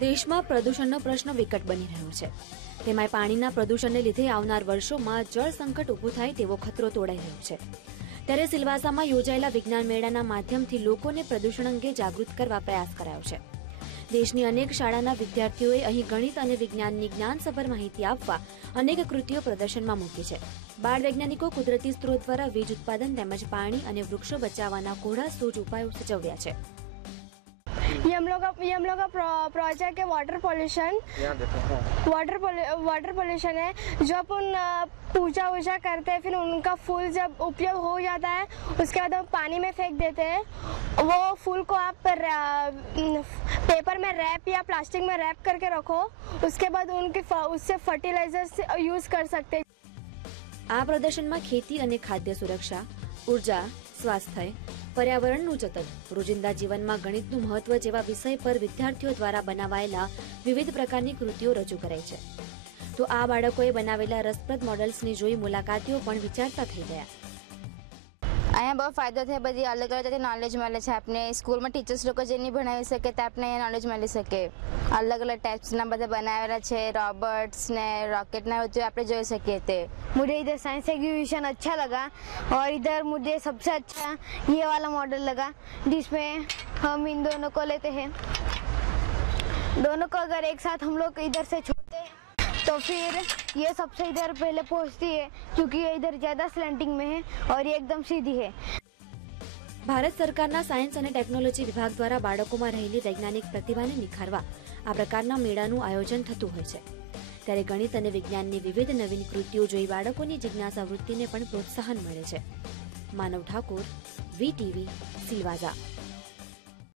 દેશમાં પ્રદૂષણનો પ્રશ્ન વિકટ બની રહ્યો છે. તેમાંય પાણીના પ્રદૂષણને લીધે આવનાર વર્ષોમાં જળ સંકટ ઊભું થાય તેવો ખતરો તોડાઈ રહ્યો છે. ત્યારે સિલવાસામાં યોજાયેલા વિજ્ઞાન મેળાના માધ્યમથી લોકોને પ્રદૂષણ અંગે જાગૃત કરવા પ્રયાસ કરાયો છે. દેશની અનેક શાળાના વિદ્યાર્થીઓએ અહીં ગણિત અને વિજ્ઞાનની જ્ઞાનસભર માહિતી આપવા અનેક કૃતિઓ પ્રદર્શનમાં મૂકી છે. બાળ વૈજ્ઞાનિકો કુદરતી સ્ત્રોત દ્વારા વીજ ઉત્પાદન તેમજ પાણી અને વૃક્ષો બચાવવાના ઘોડા સૂજ ઉપાયો સૂચવ્યા છે. ये हम लोग का ये हम लोग का प्रो, प्रोजेक्ट है वाटर पोल्यूशन यहाँ देखो हाँ वाटर वाटर पोल्यूशन है जो अपन अ, पूजा वूजा करते हैं फिर उनका फूल जब उपयोग हो जाता है उसके बाद हम पानी में फेंक देते हैं वो फूल को आप र- पेपर में रैप या प्लास्टिक में रैप करके रखो उसके बाद उनके फ- उससे फर्टिलाइजर यूज़ कर सकते हैं આ પ્રદર્શનમાં ખેતી અને ખાદ્ય સુરક્ષા ઉર્જા સ્વાસ્થ્ય પર્યાવરણનું જતન. રોજિંદા જીવનમાં ગણિતનું મહત્વ જેવા વિષય પર વિદ્યાર્થીઓ દ્વારા બનાવાયેલા વિવિધ પ્રકારની કૃતિઓ રજૂ કરાઈ છે. તો આ બાળકોએ બનાવેલા રસપ્રદ મોડલ્સને જોઈ મુલાકાતીઓ પણ વિચારતા થઈ ગયા. અહીંયા બહુ ફાયદો થાય બધી અલગ અલગ જાતની નોલેજ મળે છે આપણે સ્કૂલમાં ટીચર્સ લોકો જે નહીં ભણાવી શકે તે આપણે અહીંયા નોલેજ મળી શકે અલગ અલગ ટાઈપ્સના બધા બનાવેલા છે રોબોટ્સ ને રોકેટના બધું આપણે જોઈ શકીએ તે मुझे इधर साइंस एग्जीबिशन अच्छा लगा और इधर मुझे सबसे अच्छा ये वाला मॉडल लगा जिसमें हम इन दोनों को लेते हैं दोनों को अगर एक साथ हम लोग इधर से छोड़ते हैं तो फिर ये सबसे इधर पहले पहुंचती है क्योंकि ये इधर ज़्यादा स्लैंटिंग में है और ये एकदम सीधी है ભારત સરકારના સાયન્સ અને ટેકનોલોજી વિભાગ દ્વારા બાળકોમાં રહેલી વૈજ્ઞાનિક પ્રતિભાને નિખારવા આ પ્રકારના મેળાનું આયોજન થતું હોય છે ત્યારે ગણિત અને વિજ્ઞાનની વિવિધ નવીન કૃતિઓ જોઈ બાળકોની જિજ્ઞાસા વૃત્તિને પણ પ્રોત્સાહન મળે છે માનવ ઠાકોર વીટીવી સિલવાઝા